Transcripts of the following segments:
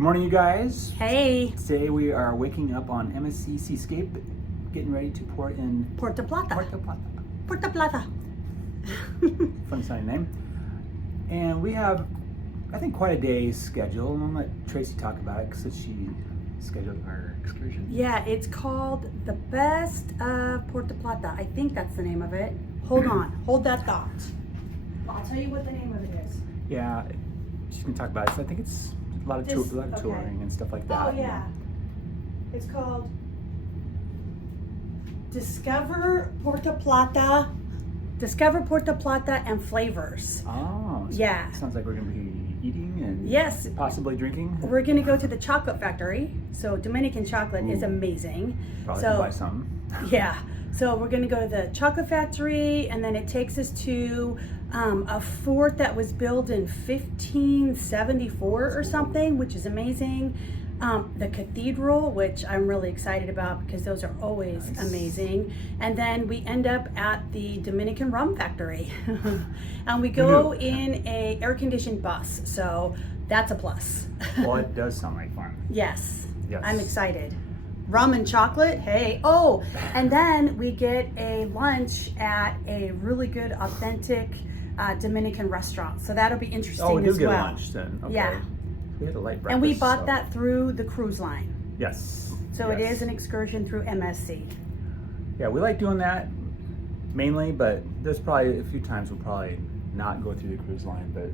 Good morning, you guys. Hey. Today we are waking up on MSC Seascape, getting ready to pour in Puerto Plata. Puerto Plata. Puerto Plata. Fun sounding name. And we have, I think, quite a day scheduled. I'm gonna let Tracy talk about it because she scheduled our excursion. Yeah, it's called The Best of Puerto Plata. I think that's the name of it. Hold on. Hold that thought. I'll tell you what the name of it is. Yeah, she's gonna talk about it. So I think it's a lot of, touring and stuff like that. Oh, yeah. It's called Discover Puerto Plata and Flavors. Oh, so yeah. Sounds like we're gonna be eating and yes, possibly drinking. We're gonna go to the chocolate factory. So Dominican chocolate is amazing. Probably can buy some. Yeah. So we're gonna go to the chocolate factory, and then it takes us to a fort that was built in 1574 or something, which is amazing. The cathedral, which I'm really excited about because those are always amazing. And then we end up at the Dominican rum factory. And we go in a air-conditioned bus, so that's a plus. Well, it does sound like fun. Yes. Yes. I'm excited. Rum and chocolate, hey. Oh, and then we get a lunch at a really good, authentic Dominican restaurant. So that'll be interesting as well. Oh, we do get lunch then. Okay. Yeah. We had a light breakfast. And we bought that through the cruise line. Yes. So it is an excursion through MSC. Yeah, we like doing that mainly, but there's probably a few times we'll probably not go through the cruise line, but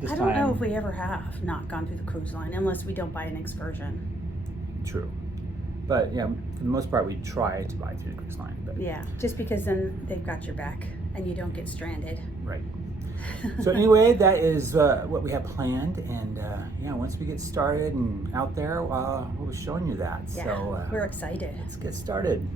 this time... I don't know if we ever have not gone through the cruise line unless we don't buy an excursion. True. But yeah, for the most part, we try to buy through the cruise line. But yeah, just because then they've got your back and you don't get stranded. Right. So anyway, that is what we have planned, and yeah, once we get started and out there, we'll be showing you that. Yeah, so we're excited. Let's get started.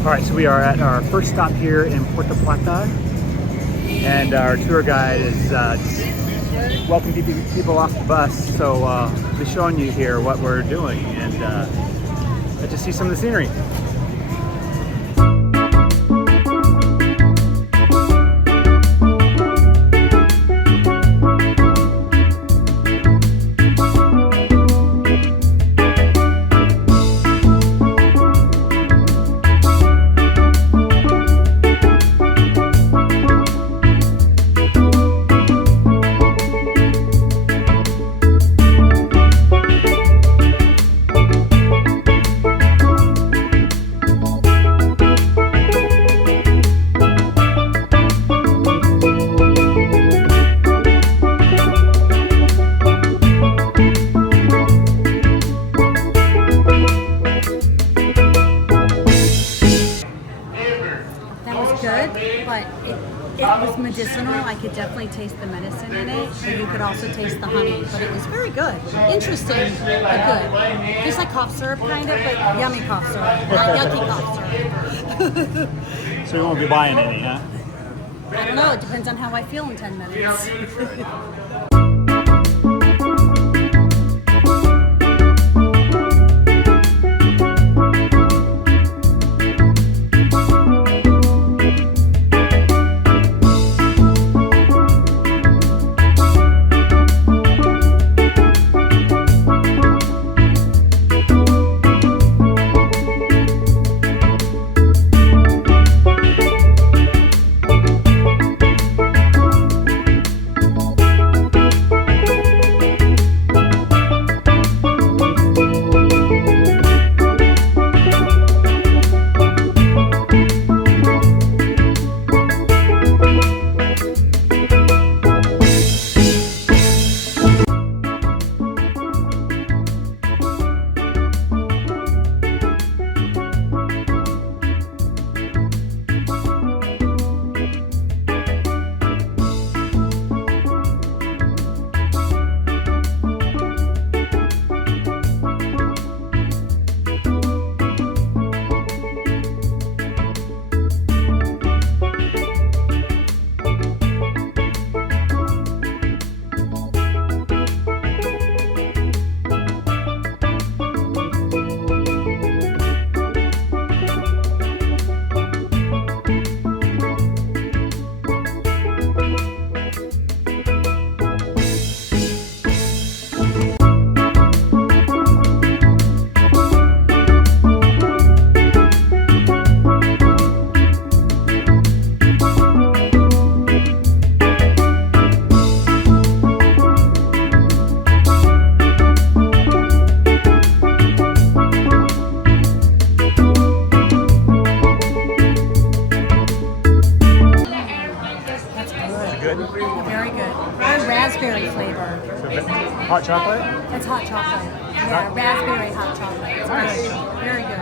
All right, so we are at our first stop here in Puerto Plata, and our tour guide is just welcoming people off the bus. So I'll be showing you here what we're doing, and let you see some of the scenery. It was medicinal. I could definitely taste the medicine in it, but you could also taste the honey. But it was very good. Interesting, but good. Just like cough syrup, kind of, but yummy cough syrup. Not yucky cough syrup. So you won't be buying any, huh? I don't know. It depends on how I feel in 10 minutes. raspberry flavor. Hot chocolate? It's hot chocolate. Yeah, raspberry hot chocolate. It's good. Very good.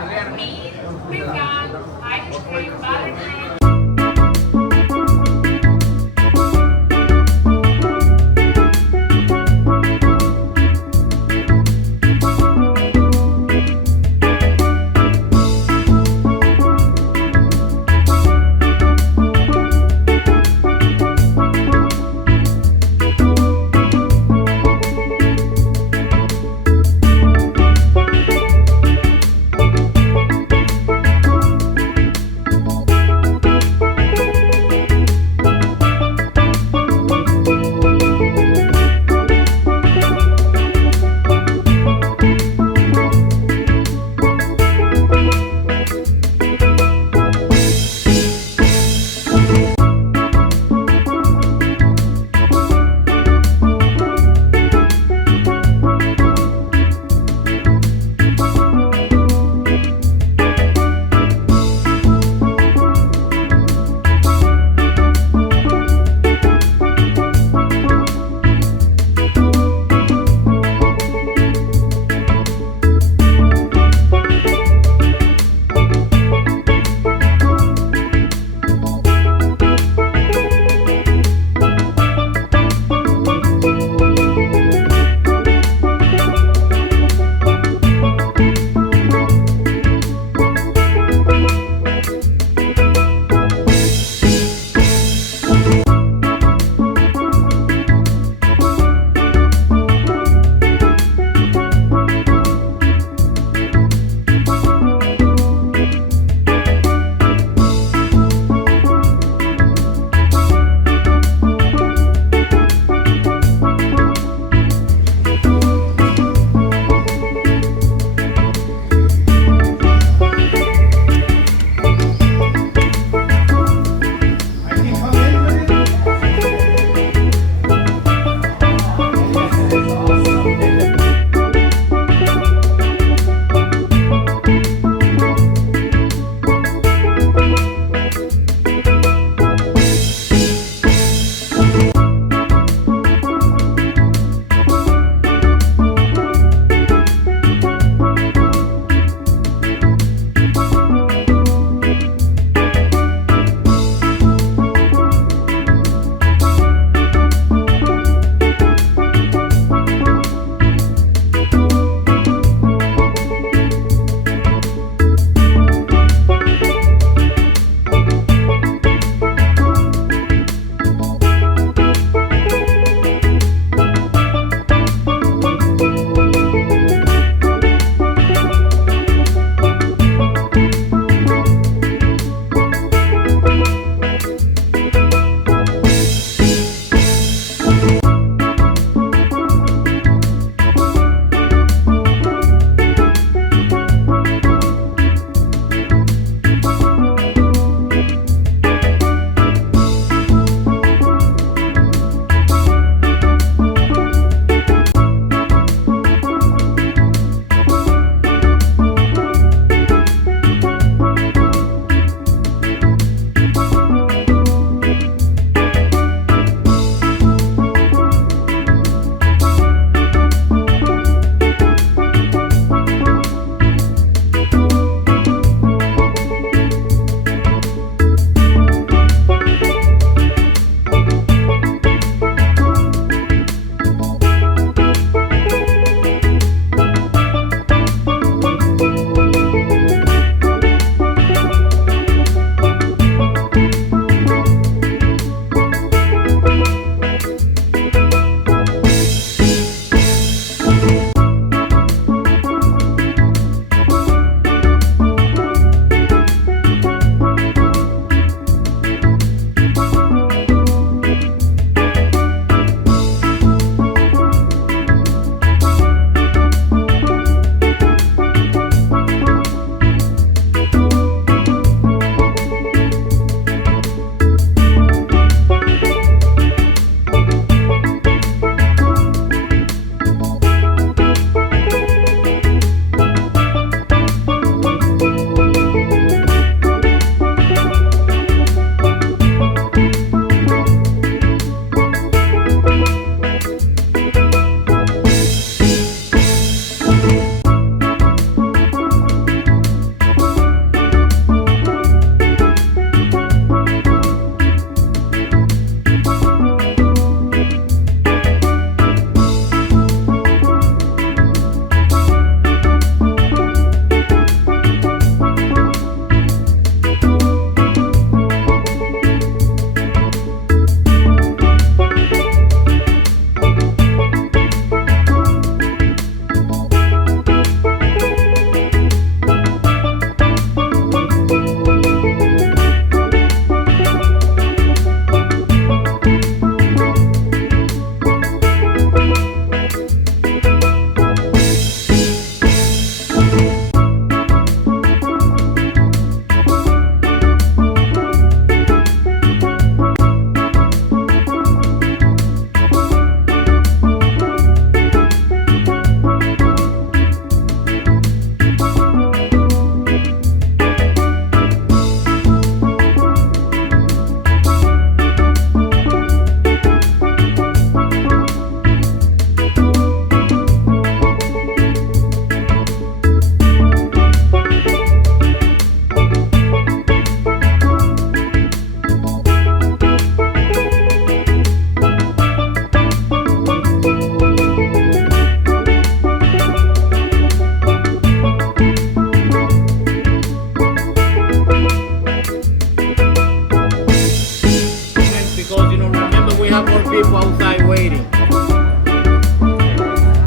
waiting.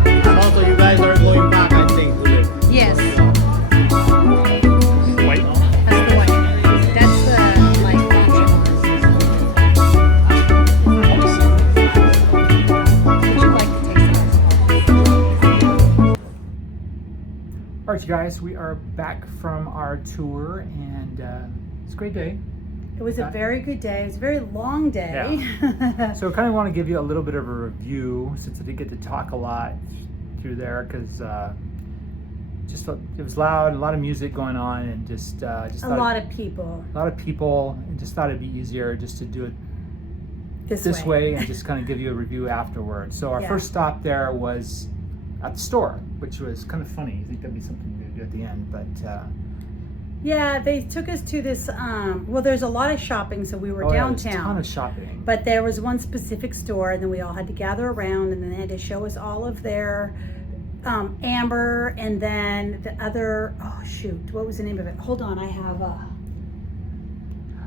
And also, you guys are going back, I think, to live. Yes. White. That's the white. That's the like Would you like to taste it? All right, you guys, we are back from our tour, and it's a great day. It was a very good day. It was a very long day. So I kind of want to give you a little bit of a review, since I didn't get to talk a lot through there, because it was loud, a lot of music going on, and just a lot of people. and just thought it'd be easier just to do it this way and just kind of give you a review afterwards. So our first stop there was at the store, which was kind of funny. I think that'd be something to do at the end, but yeah, they took us to this, well, there's a lot of shopping, so we were downtown. Yeah, a ton of shopping. But there was one specific store, and then we all had to gather around, and then they had to show us all of their amber, and then the other, oh shoot, what was the name of it? Hold on, I have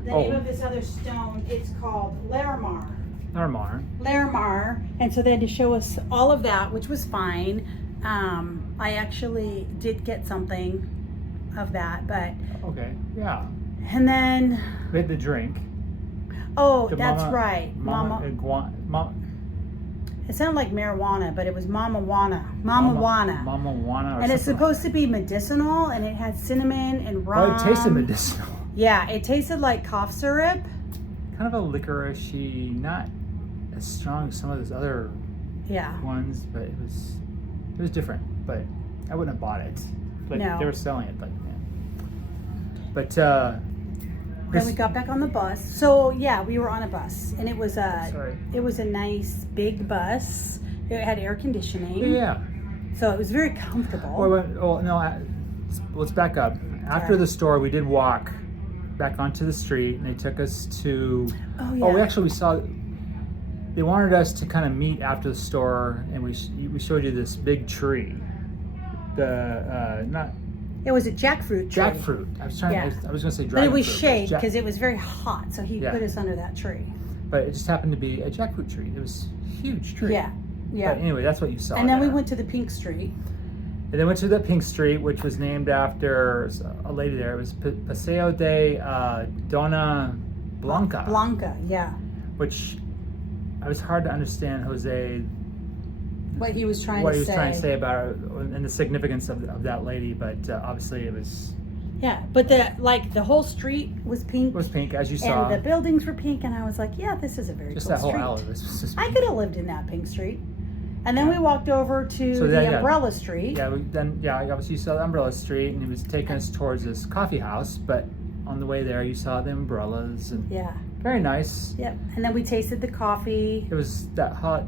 the name of this other stone. It's called Larimar. Larimar, and so they had to show us all of that, which was fine. I actually did get something of that, but okay, yeah. And then We had the drink. oh, The that's mama- right, Mama. It sounded like marijuana, but it was Mama Wana. Or And it's something supposed to be medicinal, and it had cinnamon and rum. Well, it tasted medicinal. Yeah, it tasted like cough syrup. Kind of a licoricey, not as strong as some of those other Yeah. ones, but it was different. But I wouldn't have bought it. But No. they were selling it, like, man. But Then we got back on the bus. So yeah, we were on a bus, and it was a Sorry. nice big bus. It had air conditioning. yeah. So it was very comfortable. Let's back up. After Sorry. the store, we did walk back onto the street, and they took us to. Oh yeah. Oh, we saw. They wanted us to kind of meet after the store, and we showed you this big tree. Not It was a jackfruit tree. jackfruit. I was Yeah. going to say But dragon it was fruit, shade jack- because it was very hot, so he Yeah. put us under that tree. But it just happened to be a jackfruit tree. It was a huge tree. Yeah, yeah. But anyway, that's what you saw. And then we there. went to the pink street. And then went to the Pink Street, which was named after a lady there. It was Paseo de Dona Blanca. Blanca, yeah. Which it was hard to understand, Jose, What he was trying what to he was say. trying to say about her and the significance of that lady. But obviously it was Yeah, but the whole street was pink. as you saw. And the buildings were pink, and I was like, yeah, this is a very Just cool that whole street. alley. This was just I could have lived in that pink street. And then we walked over to So the then, yeah. umbrella street. Obviously you saw the umbrella street, and he was taking us towards this coffee house. But on the way there, you saw the umbrellas, and Yeah. very nice. Yep. And then we tasted the coffee. It was that hot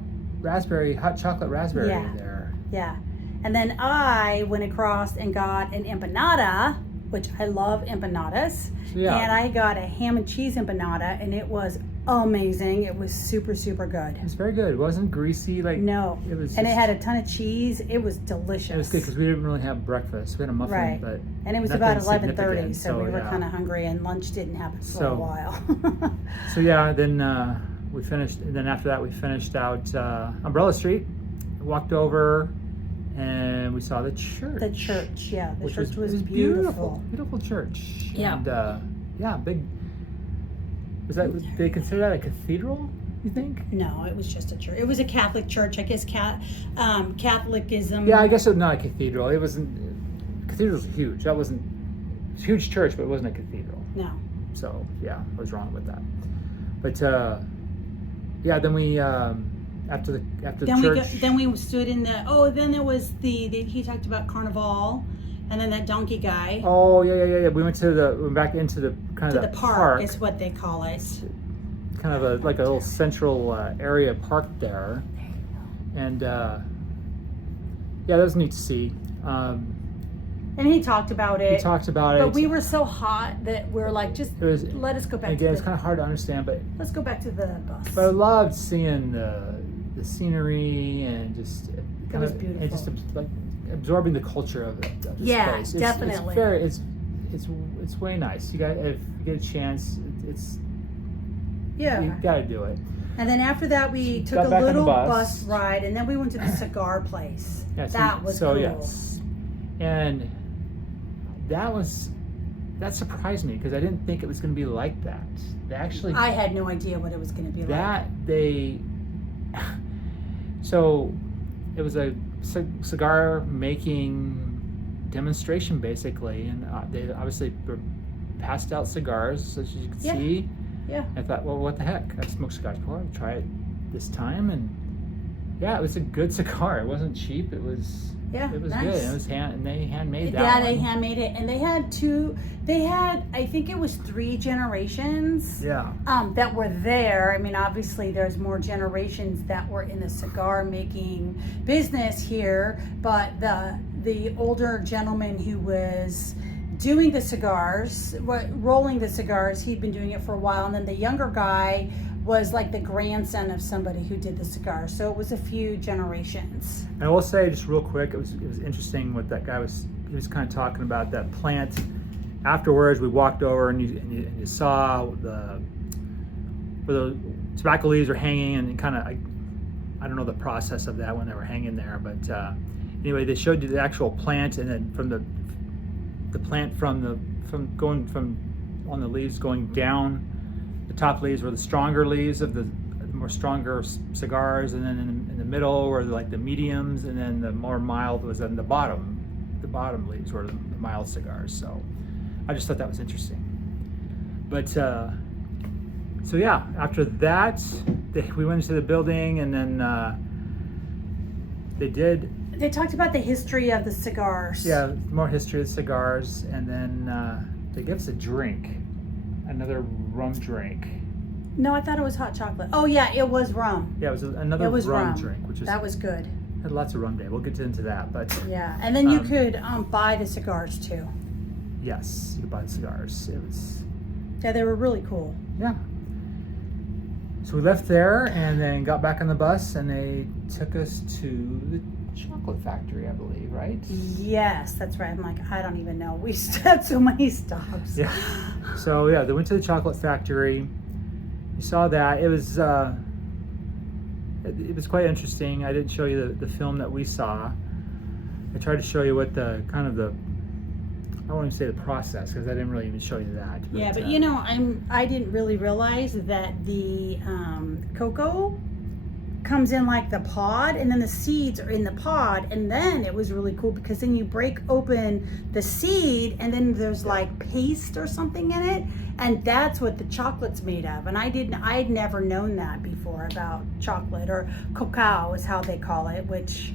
chocolate raspberry Yeah. there. Yeah. And then I went across and got an empanada, which I love empanadas. Yeah. And I got a ham and cheese empanada, and it was amazing. It was super, super good. It was very good. It wasn't greasy. No. It was. And it just- had a ton of cheese. It was delicious. It was good because we didn't really have breakfast. We had a muffin, Right. but And it was nothing about 11:30, significant, so we were yeah. kind of hungry, and lunch didn't happen for So- a while. So yeah, then we finished. And then after that, we finished out Umbrella Street, walked over, and we saw the church. The church, yeah. The which church was beautiful. beautiful. Beautiful church. Yeah. And big. Was that? They consider that a cathedral? You think? No, it was just a church. It was a Catholic church. I guess Catholicism. Yeah, I guess it was not a cathedral. It wasn't. Cathedral's huge. That wasn't. It's a huge church, but it wasn't a cathedral. No. So yeah, I was wrong with that. But yeah, then we after the church. Then we stood in the. Oh, then there was he talked about Carnival, and then that donkey guy. Oh yeah. We went back into the kind to of the park is what they call it. Kind of like a little central area park there, and yeah, that was neat to see. And he talked about it. But we were so hot that we were like, let us go back. Again, it's kind of hard to understand, but let's go back to the bus. But I loved seeing the scenery and just kind was of beautiful. and just like absorbing the culture of this place. Definitely. It's way nice. You got if you get a chance, it's Yeah. you got to do it. And then after that, we took Got a back on the little bus. bus ride, and then we went to the cigar place. Yeah, That was so cool. yes, and that surprised me because I didn't think it was going to be like that. They actually, I had no idea what it was going to be so it was a cigar making demonstration basically, and they obviously passed out cigars as you can see. Yeah. I thought, well, what the heck? I've smoked cigars before. I'll try it this time, and yeah, it was a good cigar. It wasn't cheap. It was nice. good. It was they handmade that. Yeah, one. they handmade it, and they had I think it was 3 generations. Yeah. That were there. I mean, obviously, there's more generations that were in the cigar making business here, but the older gentleman who was doing the cigars, rolling the cigars, he'd been doing it for a while, and then the younger guy was like the grandson of somebody who did the cigars. So it was a few generations. And I will say just real quick, it was interesting what that guy was. He was kind of talking about that plant. Afterwards, we walked over and you saw where the tobacco leaves are hanging, and kind of I don't know the process of that when they were hanging there, but anyway, they showed you the actual plant, and then from the plant from going from on the leaves going down. The top leaves were the stronger leaves of the more stronger cigars, and then in the middle were like the mediums, and then the more mild was in the bottom. The bottom leaves were the mild cigars. So I just thought that was interesting. But so yeah, after that we went into the building, and then They talked about the history of the cigars. Yeah, more history of cigars, and then they gave us a drink, another rum drink. No, I thought it was hot chocolate. Oh yeah, it was rum. Yeah, it was another rum drink, which that was good. Had lots of rum day. We'll get into that, but Yeah, and then you could buy the cigars too. yes, you could buy the cigars. It was They were really cool. yeah. So we left there and then got back on the bus, and they took us to the chocolate factory, I believe, right? Yes, that's right. I'm like, I don't even know. We had so many stops. Yeah. So yeah, they went to the chocolate factory. You saw that. It was quite interesting. I didn't show you the film that we saw. I tried to show you what the kind of the, I don't want to say the process because I didn't really even show you that. Yeah, but you know, I didn't really realize that the cocoa comes in like the pod, and then the seeds are in the pod, and then it was really cool because then you break open the seed, and then there's like paste or something in it, and that's what the chocolate's made of. And I'd never known that before about chocolate, or cacao is how they call it, which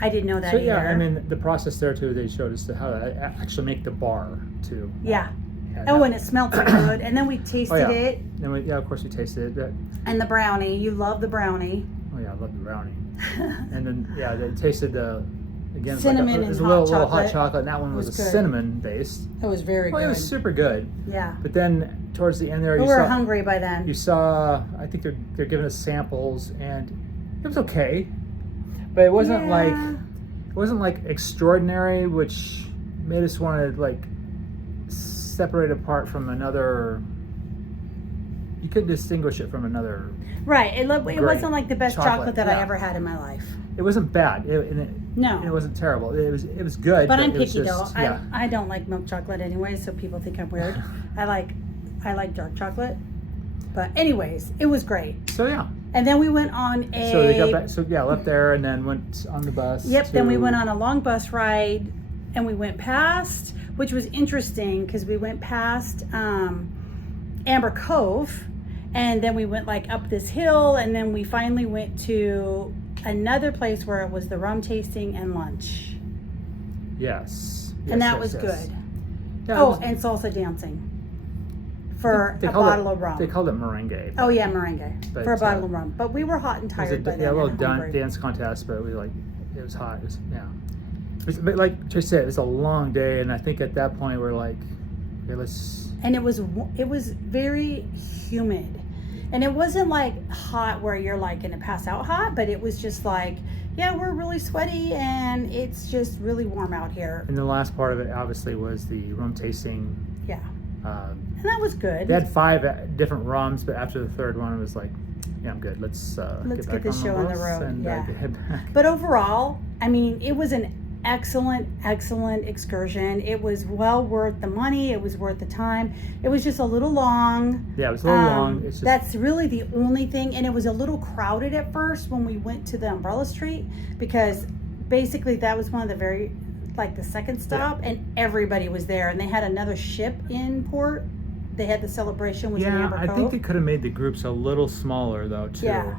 I didn't know that either. Yeah, I mean the process there too. They showed us how to actually make the bar too. Yeah. Oh, and it smelled so good. And then we tasted it. Then of course we tasted it. And the brownie. You love the brownie. Oh yeah, I love the brownie. And then they tasted the again cinnamon it was and a little hot hot chocolate, and that one was a good. cinnamon based. It was very good. It was super good. Yeah. But then towards the end there, We were hungry by then. You saw, I think they're giving us samples, and it was okay, but it wasn't like extraordinary, which made us want to like separate apart from another. You couldn't distinguish it from another. Right. It wasn't like the best chocolate that I ever had in my life. It wasn't bad. No. It wasn't terrible. It was good. But I'm it was picky just, though. Yeah. I don't like milk chocolate anyway, so people think I'm weird. I like dark chocolate. But anyways, it was great. So yeah. And then we went on a. So they got back. So yeah, left there and then went on the bus. Yep. Then we went on a long bus ride, and we went past, which was interesting because we went past Amber Cove, and then we went like up this hill, and then we finally went to another place where it was the rum tasting and lunch. Yes. And that was good. Yeah, and salsa dancing for a bottle of rum. They called it merengue. Oh yeah, merengue for a bottle of rum. But we were hot and tired by then. Yeah, a little dance contest, but it was hot. But like Trish said, it was a long day, and I think at that point we're like, okay, let's. And it was very humid, and it wasn't like hot where you're like gonna pass out hot, but it was just like, yeah, we're really sweaty and it's just really warm out here. And the last part of it obviously was the rum tasting. Yeah. And that was good. They had 5 different rums, but after the third one, it was like, Yeah, I'm good. Let's Let's get get this show on the bus road, and yeah. head back. But overall, I mean, it was an excellent excursion. It was well worth the money. It was worth the time. It was just a little long. Yeah, it was a little long. It's just, That's really the only thing. And it was a little crowded at first when we went to the Umbrella Street, because basically that was one of the very, like the second stop, and everybody was there. And they had another ship in port. They had the celebration was in yeah, Amber I Cove. think they could have made the groups a little smaller though too. Yeah.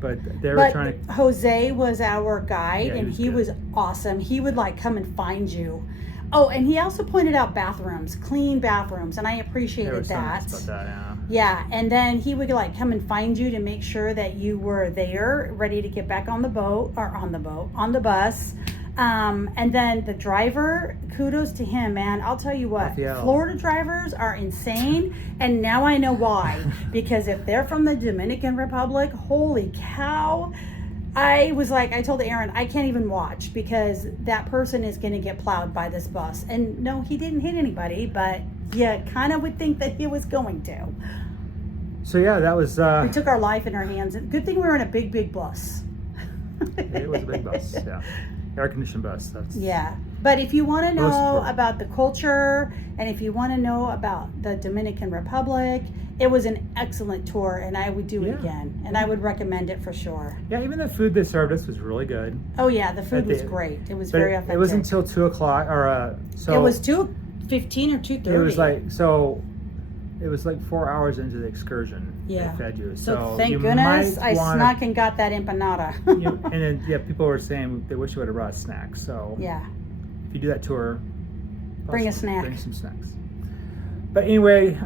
But they were But trying to. Jose was our guide, Yeah, and he good. was awesome. He would like come and find you. Oh, and he also pointed out bathrooms, clean bathrooms, and I They appreciated were telling that. us about that, yeah. Yeah, and then he would like come and find you to make sure that you were there, ready to get back on the boat, or on the bus. And then the driver, kudos to him, man. I'll tell you what, Rafael. Florida drivers are insane, and now I know why. Because if they're from the Dominican Republic, holy cow. I was like, I told Aaron, I can't even watch because that person is going to get plowed by this bus. And no, he didn't hit anybody, but you kind of would think that he was going to. So yeah, that was. We took our life in our hands. Good thing we were in a big bus. It was a big bus, yeah. Air conditioned bus. That's Yeah. But if you want to Most know important. about the culture, and if you want to know about the Dominican Republic, it was an excellent tour, and I would do it Yeah. again, and I would recommend it for sure. Yeah, even the food they served us was really good. Oh yeah, the food But was they- great. It was But very authentic. it wasn't until 2:00 or so. It was 2:15 or 2:30. It was like so. It was like 4 hours into the excursion. Yeah. They fed you. So you thank goodness might I wanna- snuck and got that empanada. And then yeah, people were saying they wish you would have brought a snack. So Yeah. if you do that tour, Bring a snack. Bring some snacks. But anyway,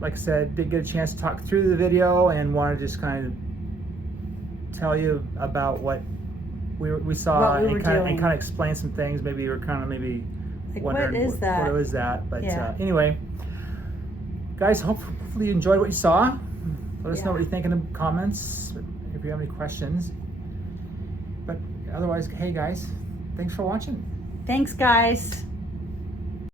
like I said, did get a chance to talk through the video and want to just kind of tell you about what we saw What we were and kind doing. of explain some things. Maybe you were kind of maybe Like, wondering what is that? What was that? But Yeah. Anyway, guys, hopefully you enjoyed what you saw. Let us know Yeah. what you think in the comments if you have any questions. But otherwise, hey guys, thanks for watching. Thanks, guys.